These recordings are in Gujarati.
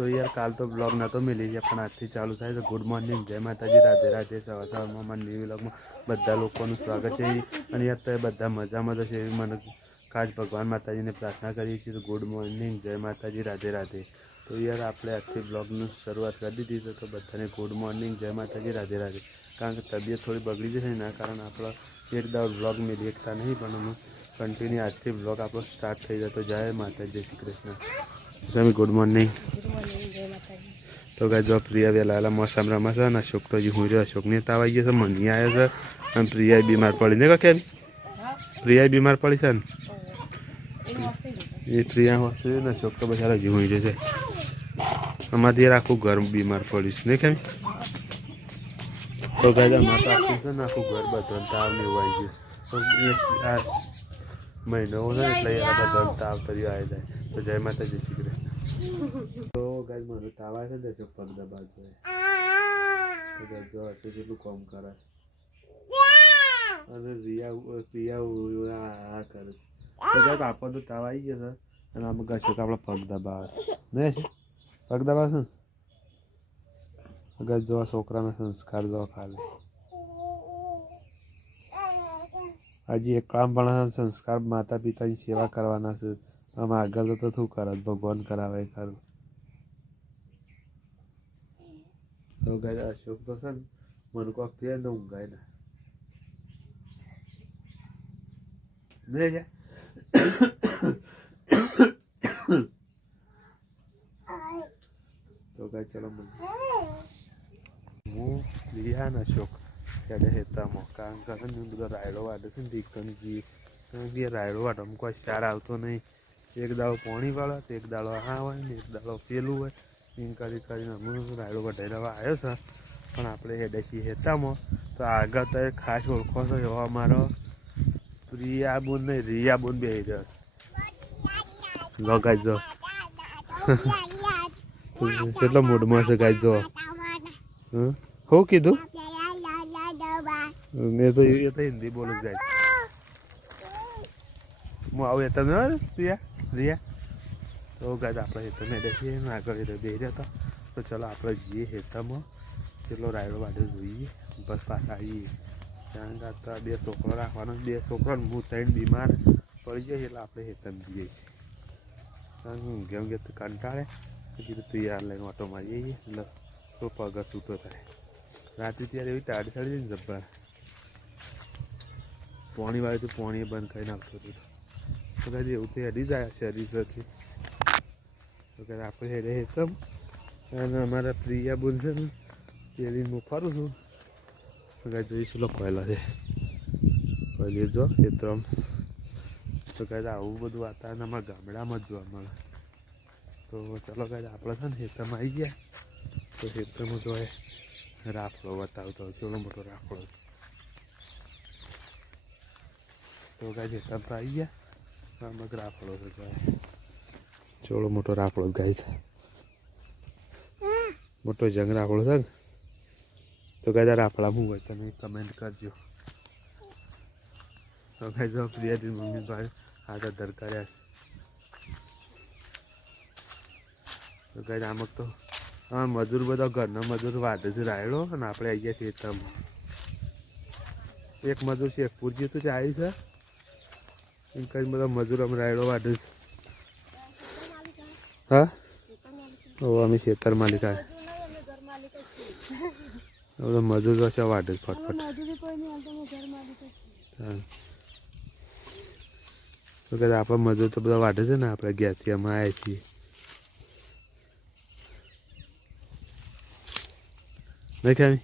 તો યાર કાલ તો બ્લોગ નહોતો મિલી ગયા પણ આજથી ચાલુ થાય તો ગુડ મોર્નિંગ, જય માતાજી, રાધે રાધે. સવારમાં મને ન્યૂ બ્લોગમાં બધા લોકોનું સ્વાગત છે. અને યાર તો બધા મજામાં તો છે એવી મને ખાસ ભગવાન માતાજીને પ્રાર્થના કરીએ છીએ. તો ગુડ મોર્નિંગ, જય માતાજી, રાધે રાધે. તો યાર આપણે આજથી બ્લોગની શરૂઆત કરી દીધી તો બધાને ગુડ મોર્નિંગ, જય માતાજી, રાધે રાધે. કારણ કે તબિયત થોડી બગડી જશે એના કારણે આપણે એક દાવ બ્લોગ મેળવી શકતા નહીં, પણ અમે કન્ટિન્યુ આજથી બ્લોગ આપણો સ્ટાર્ટ થઈ જતો. જય માતાજી, જય શ્રી કૃષ્ણ. તમે ગુડ મોર્નિંગ. તો ગાય જો પ્રિયા વેલા મોસમ રમશે ને અશોક તો હજી હું રહ્યો. અશોકને તાવ આવી ગયો છે, મની આવ્યો છે અને પ્રિયા બીમાર પડી ને કેમ પ્રિયા બીમાર પડી છે ને એ પ્રિયા હોસ્પિટલ ને અશોક તો બચારા હજી હું જશે. અમારે યાર આખું ઘર બીમાર પડીશ નહીં કેમ. તો ગાય અમારે તો આખું છે ને આખું ઘર બધું તાવ ને એવું આવી ગયું છે. આ મહિનો છે ને એટલે યાર બધા તાવ તર્યો આવી જાય. તો જય માતા, જય શ્રી કૃષ્ણ. તો ગાય મને તાવ આવે છે ને પગ દબાવ જોઈએ કેટલું કામ કરે અને રિયા આ કરે છે. તો ગાય આપણને તો તાવ આવી ગયો છે અને આમ કહેશું કે આપણે પગ દબાવે નહીં છે. પગ દબાવશે ને અગર જો છોકરાના સંસ્કાર જો ખાલી હજી એક કામ પણ સંસ્કાર માતા પિતાની સેવા કરવાના છે. આમ આગળ તો શું કરે ભગવાન કરાવે ખરું. તો ગાય અશોક તો છે ને મને કોક કહે ને ઊંઘાય ના નહીં જાય. તો ગાય ચલો મને હું લિયા ને અશોક ત્યારે હેતામાં કારણ કે બધો રાયડો વાડે છે ને દીકનજી કે રાયડો વાડવામાં કોઈ સ્ટાર આવતો નહીં. એક દાડો પાણી વાળો તો એક દાડો આ હોય ને એક દાડો પેલું હોય એમ કરીને અમે રાયડો વઢાઈ આવ્યો છે. પણ આપણે હેડે છીએ હેતામાં તો આગળ તો ખાસ ઓળખો છો એવો અમારો પ્રિયા બોન નહીં રિયા બોન બે રહ્યો છે. ગાય જો કેટલો મૂડમાં છે ગાય જો. હું કીધું એ તો હિન્દી બોલું જાય. હું આવું એ તમે રિયા તો ગાય આપણે હેતર હેડે છીએ આગળ બે રહ્યા હતા. તો ચલો આપણે જઈએ હેતામાં કેટલો રાયડો વાડે જોઈએ બસ પાછા આવીએ. કારણ કે તો બે છોકરો રાખવાનો બે છોકરાને હું ત્રણ બીમાર પડી જાય એટલે આપણે હેતર જઈએ છીએ. કારણ કે ઊંઘે ઊંઘે તો કંટાળે કીધું તૈયાર લઈને ઓટો મારી જઈએ એટલે તો પગ છૂટો થાય. રાત્રે ત્યારે એવી તાળી ચડી જાય ને જબ્બર પાણી વાળે તો પાણી બંધ કરીને આવતું હતું. તો કદાચ એવું તો હેડી જાય શરીરથી. તો કદાચ આપણે હેડે હેતમ અને અમારા પ્રિયા બોલશે ને પેલી હું ફરું છું. તો કદાચ જોઈશું લો પહેલાં છે પહેલી જો હેતમ. તો કદાચ આવું બધું વાતાવરણ અમારા ગામડામાં જ જોવા મળે. તો ચાલો કદાચ આપણે છે ને હેતમ આવી ગયા. તો હેતમ જો રાફડો બતાવતો ચલો મોટો રાફડો. તો ગાય હેતમ તો આવી ગયા આમાં રાફડો છે ગાય ચોળો મોટો રાફડો ગાય છે મોટો જંગ રાફડો છે ને. તો ગાય રાફડા હું હોય તમે કમેન્ટ કરજો. તો ગાય જો પ્રિયાજી મમ્મી ભાઈ હાથ ધરકાર્યા. તો ગાય આમક તો હા મજૂર બધા ઘરના મજૂર વાદે છે રાયડો અને આપણે આવી ગયા છીએ ખેતરમાં. એક મજૂર છે પૂરજી તો આવી છે એમ કઈ બધા મજૂર અમે રાયડો વાડે છે. હા અમે ખેતર માલિક બધા મજૂર છે વાડે ફટફટ. તો કદાચ આપણે મજૂર તો બધા વાડે છે ને આપણે ઘેરથી અમે આવ્યા છીએ. નહીં ખાવી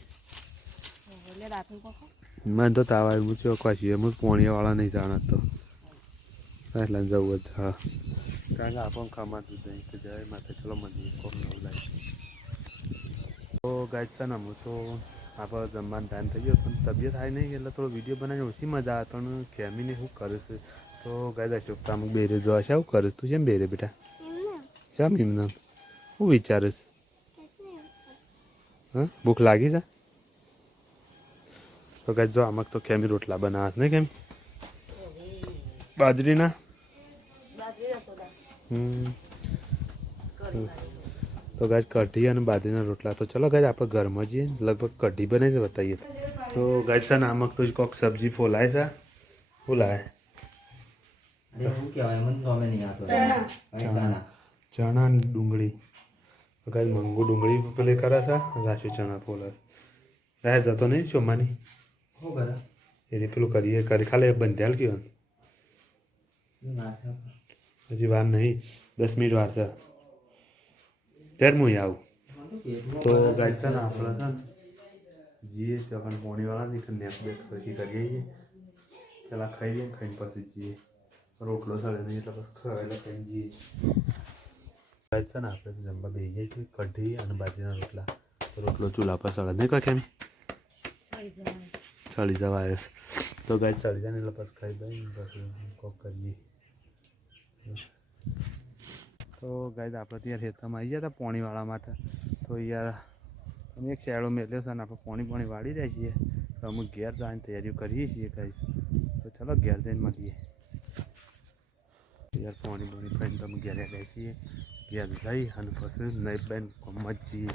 મને તો તાવ આવે હું ચોકવાશી એમ પોણીયાવાળા નહીં જાણત તો એટલે જવું જ. હા કારણ કે આપણને ખમાતું જ નહીં. તો જાય માથે ચલો મને કોમ નવું લાગે. તો ગાય છે ને હું તો આપણે જમવાનો ટાઈમ થઈ ગયો પણ તબિયત આવી નહીં એટલે થોડો વિડીયો બનાવીને ઓછી મજા આવે પણ ખેમીને શું કરે છે. તો ગાય અશોક તો અમુક બેરે જોવા છે આવું કરે તું કેમ બેરે બેટા શેમ એમને શું વિચારીશ. હા ભૂખ લાગી છે. તો ગાય જો આમાં તો ખેમી રોટલા બનાવે ને કેમ બાજરીના તો ગાય કઢી અને બાજરીના રોટલા. તો ચલો ગાય આપણે ઘરમાં જઈએ, લગભગ કઢી બનાવીને બતાવીએ. તો ગાય છે ને આમાં તો કોઈક સબ્જી ફોલાય છે. ફોલાય ચણા ને ડુંગળી. તો ગાય મંગુ ડુંગળી પેલે કરે છે, રાશી ચણા ફોલે રાહ જતો નહીં ચોમાની એને પેલું કરીએ કરી ખાલી બંધાલ કયો હજી વાર નહીં, 10 મિનિટ વાર છે ત્યારે હું આવું. તો ગાય છે ને આપણે છે ને જઈએ તો આપણે પોણીવાળા ને નેક બેક પછી કરીએ. પેલા ખાઈ લઈએ, ખાઈને પછી જઈએ. રોટલો સળે નહીં એટલે પછી ખાવેલા ખાઈને જઈએ. ગાય છે ને આપણે જમવા બેસી જઈએ છીએ, કઢી અને બાજરીના રોટલા. રોટલો ચૂલા પર સળે નહીં કોઈ કેમ સળી જવાય. તો ગાય સળી જાય ને એટલે પછી ખાઈ દઈએ, પછી કોક કરીએ. તો ગાય આપણે ત્યાં ખેતરમાં આવી ગયા હતા પોણીવાળા માટે. તો યાર અમે એક શેડો મેળ્યો છે અને આપણે પોણી વાળી જાય છીએ. તો અમે ઘેર જવાની તૈયારીઓ કરીએ છીએ ગાઈસ. તો ચલો ઘેર જઈને મળીએ. યાર પોણી ખાઈને તમે ઘેર ગયા છીએ. ઘેર જઈ અને પછી નહીં બેન ગમત જઈએ.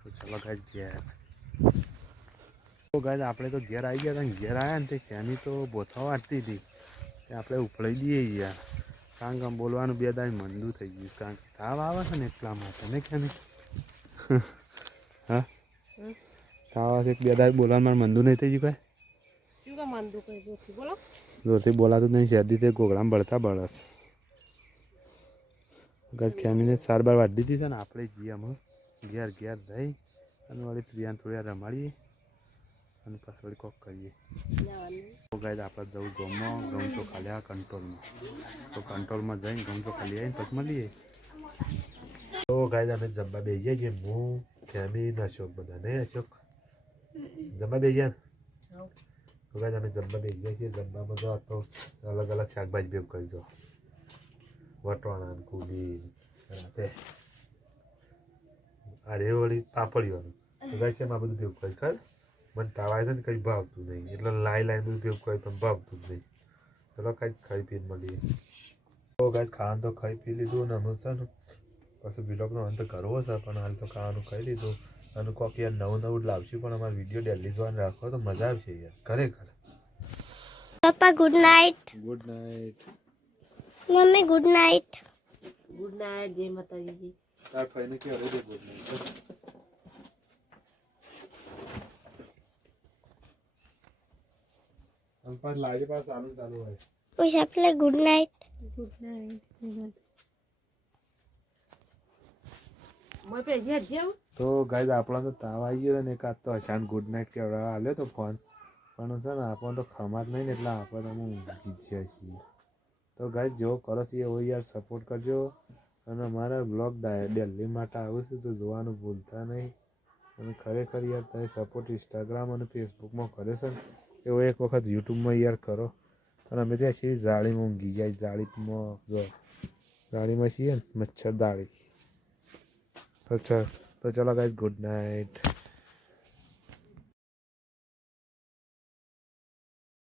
તો ચલો ગાય ઘેર. તો ગાય આપણે તો ઘેર આવી ગયા હતા. ઘેર આવ્યા ને તે ત્યાંની તો બોથાઓ વાટતી હતી તે આપણે ઉફળી દઈએ યાર. કારણ કે બોલવાનું બે દાય મંદું થઈ ગયું, કારણ કે તાવ આવે છે ને એટલા માટે ને ક્યાં હા તાવ આવે એક બે દાય બોલવાનું મારે મંદું નહીં થઈ ગયું કાંઈ જોરથી બોલાતું નહીં. શરદી તે ગોગળામાં બળતા બળસ ખેમીને 4 બાર વાટી દીધી છે ને આપણે જઈએ અમે ઘેર જઈ અને વળી પ્રિયાને થોડી વાર રમાડીએ અને પછી વળી કોક કરીએ. તો ગાય આપણે જવું ગામમાં ઘઉં ચોખા લેવા કંટ્રોલમાં. તો કંટ્રોલમાં જઈને ઘઉં ચોખા લઈ આવીને પછી મળીએ. તો ગાય અમે જમવા બેસી જઈએ છીએ. હું ખેમી ને અશોક બધા નહીં અશોક જમવા બેસી ગયા. તો ગાય અમે જમવા બેસી જઈએ છીએ. જમવામાં તો તો અલગ અલગ શાકભાજી ભેગું કરી દો. વટવાણા કુડી રાતે અરે વળી પાપડીવાનું. તો ગાય છે આ બધું ભેગું કરી ખર મને તાવ આવે છે ને કંઈ ભાવતું નહીં એટલે લાઈ બધું ભેગું કરી પણ ભાવતું જ નહીં. ચલો કાંઈક ખાઈ પીને મળીએ. તો કાંઈક ખાવાનું તો ખાઈ પી લીધું ને અમે છે ને પછી બ્લોગનો અંત કરવો છે પણ હાલ તો ખાવાનું ખાઈ લીધું. અને કોક યાર નવું લાવશું પણ અમારો વિડીયો ડેલી જોવાનું રાખો તો મજા આવશે યાર ખરેખર. પપ્પા good night. Good night mummy good night. Good night. જય માતાજી. તાર ખાઈને કે હવે ગુડ નાઇટ. અંપાર લાગે પાસ ચાલુ હોય. ઉષા પેલે ગુડ નાઇટ. Good night. મોય પે જે જેવ તો ગાઈઝ આપણને તો તાવ આવી ગયો ને એક આજ તો અચાનક ગુડ નાઇટ કહેવા આલ્યો તો ફોન પણ છે ને આપણને તો ખમાત નહીં ને એટલે આપણે અમે ઊંઘી ગયા છીએ. તો ગાઈઝ જેવો કરો છો એવો યાર સપોર્ટ કરજો અને અમારા બ્લોગ ડેલી માટે આવું છું તો જોવાનું ભૂલતા નહીં. અને ખરેખર યાર તમે સપોર્ટ ઇન્સ્ટાગ્રામ અને ફેસબુકમાં કર્યો છે ને એવો એક વખત યુટ્યુબમાં યાર કરો. અને અમે ત્યાં છીએ જાળીમાં ઊંઘી જાય. જાળીમાં જો જાળીમાં છીએ ને મચ્છરદાળી. તો ચલો ગાઈઝ ગુડ નાઇટ.